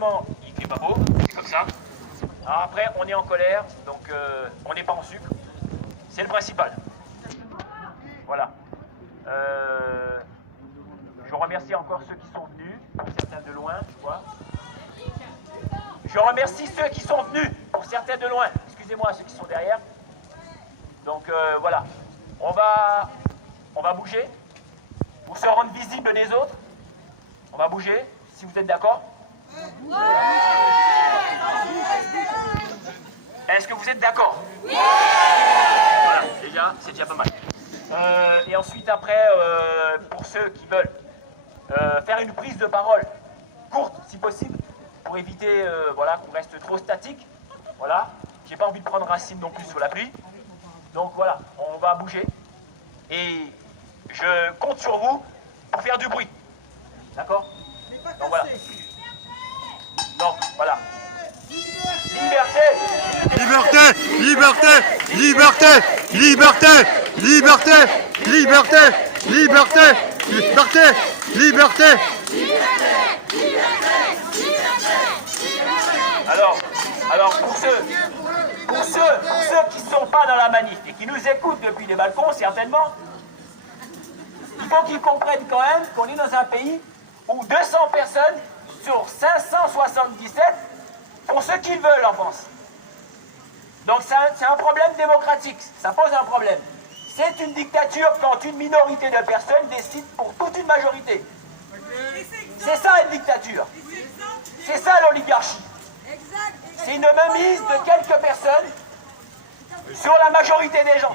malheureusement, il fait pas beau, c'est comme ça. Alors après, on est en colère, donc on n'est pas en sucre. C'est le principal. Voilà. Je remercie encore ceux qui sont venus, pour certains de loin, tu vois. Je remercie ceux qui sont venus, pour certains de loin. Excusez-moi, ceux qui sont derrière. Donc voilà. On va bouger pour se rendre visible des autres. On va bouger, si vous êtes d'accord. Est-ce que vous êtes d'accord? Voilà, déjà, c'est déjà pas mal. Et ensuite, après, pour ceux qui veulent faire une prise de parole courte, si possible, pour éviter voilà, qu'on reste trop statique. Voilà, j'ai pas envie de prendre racine non plus sur la pluie. Donc voilà, on va bouger. Et je compte sur vous pour faire du bruit. D'accord? Donc voilà. Donc voilà. Liberté! Liberté! Liberté! Liberté! Liberté! Liberté! Liberté! Liberté! Liberté! Liberté! Alors pour ceux qui ne sont pas dans la manif et qui nous écoutent depuis les balcons, certainement, il faut qu'ils comprennent quand même qu'on est dans un pays où 200 personnes sur 577 font ce qu'ils veulent en France. Donc c'est un problème démocratique, ça pose un problème. C'est une dictature quand une minorité de personnes décide pour toute une majorité. C'est ça une dictature. C'est ça l'oligarchie. C'est une mainmise de quelques personnes sur la majorité des gens.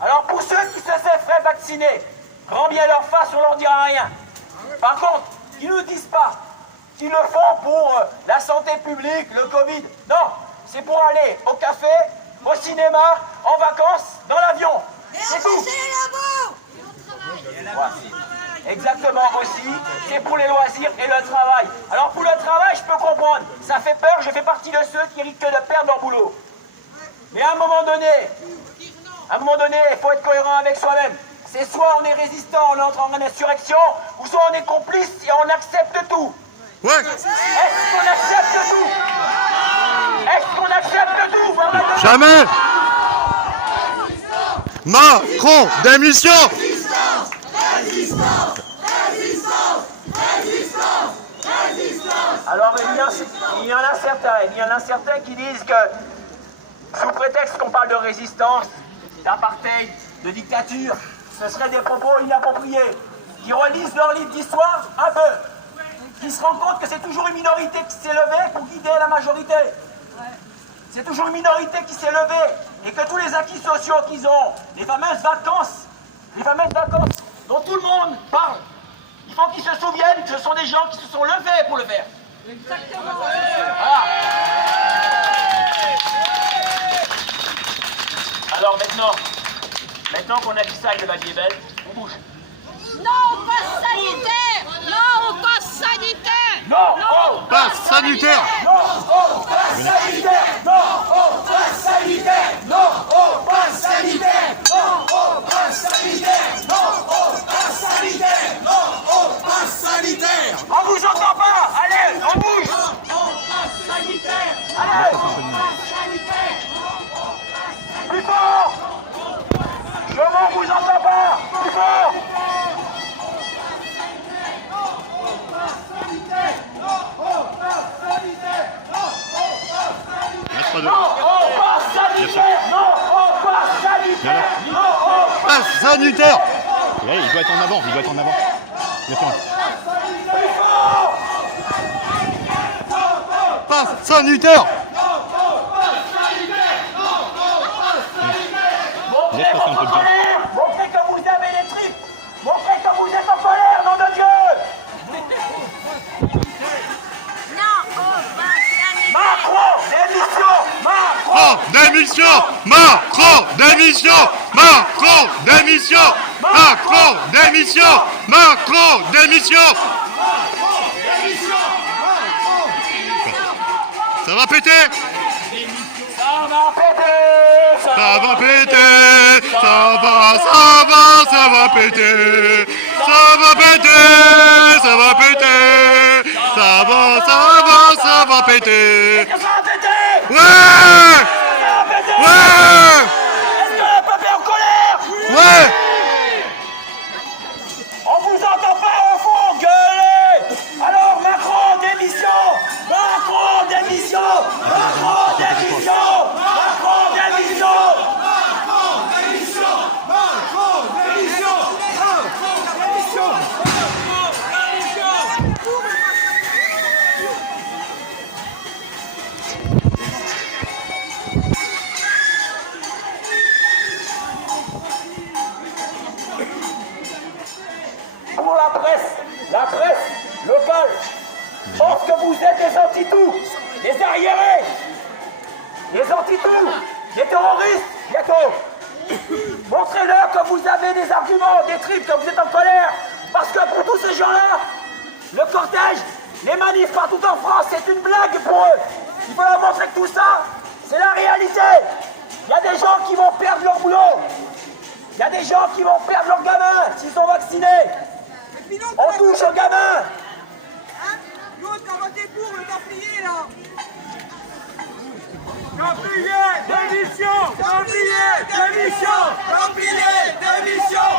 Alors pour ceux qui se feraient vacciner, grand bien leur face, on leur dira rien. Par contre, ils ne nous disent pas qu'ils le font pour la santé publique, le Covid. Non, c'est pour aller au café, au cinéma, en vacances, dans l'avion. C'est tout. Voilà. Exactement aussi, c'est pour les loisirs et le travail. Alors pour le travail, je peux comprendre, ça fait peur, je fais partie de ceux qui risquent de perdre leur boulot. Mais à un moment donné, il faut être cohérent avec soi-même. C'est soit on est résistant, on entre en insurrection, ou soit on est complice et on accepte tout. Ouais. Est-ce qu'on accepte tout? Est-ce qu'on accepte tout? Jamais. Macron, démission. Alors il y en a certains qui disent que sous prétexte qu'on parle de résistance, d'apartheid, de dictature, ce seraient des propos inappropriés, qui relisent leur livre d'histoire un peu, qui se rendent compte que c'est toujours une minorité qui s'est levée pour guider la majorité. C'est toujours une minorité qui s'est levée et que tous les acquis sociaux qu'ils ont, les fameuses vacances dont tout le monde parle, il faut qu'ils se souviennent que ce sont des gens qui se sont levés pour le faire. Exactement. Voilà. Alors maintenant qu'on a dit ça et que la vie est belle, on bouge. Non au pass sanitaire! Non au pass sanitaire! Non au Passe sanitaire. Non au pass sanitaire! Non au pass sanitaire! Non au pass sanitaire! Non au pass sanitaire! Non au pass sanitaire! Non au pass sanitaire! On vous entend pas! Allez, on bouge! Non au pass sanitaire! Allez! Plus fort! Je ne vous entends pas! Plus fort! Passe sanitaire. Ouais, il doit être en avant, Il attend. Passe sanitaire. Laisse passer un peu de gens. Montrez que vous avez les tripes! Montrez que vous êtes en colère, nom de Dieu! Macron, démission! Macron! Démission. Macron, démission. Macron, démission. Macron, démission. Macron, démission. Ça va péter. Ça va péter! Ça va péter. Ça va péter. Ça va péter. Ça va péter. Ça va péter. Est-ce que ça va péter? Ouais. Ça va péter? Ouais. Est-ce que le peuple est en colère? Ouais. On vous entend pas au fond, gueulez! Alors Macron, démission! Macron, démission! Macron, démission! Macron, démission! Pour la presse locale, pense que vous êtes des anti-tout, des arriérés, des anti-tout, des terroristes, bientôt. Montrez-leur que vous avez des arguments, des tripes, que vous êtes en colère. Parce que pour tous ces gens-là, le cortège, les manifs partout en France, c'est une blague pour eux. Il faut leur montrer que tout ça, c'est la réalité. Il y a des gens qui vont perdre leur boulot. Il y a des gens qui vont perdre leurs gamins s'ils sont vaccinés. On touche aux gamins. L'autre a voté pour le Templier, là. Templier, démission. Templier, démission. Templier, démission.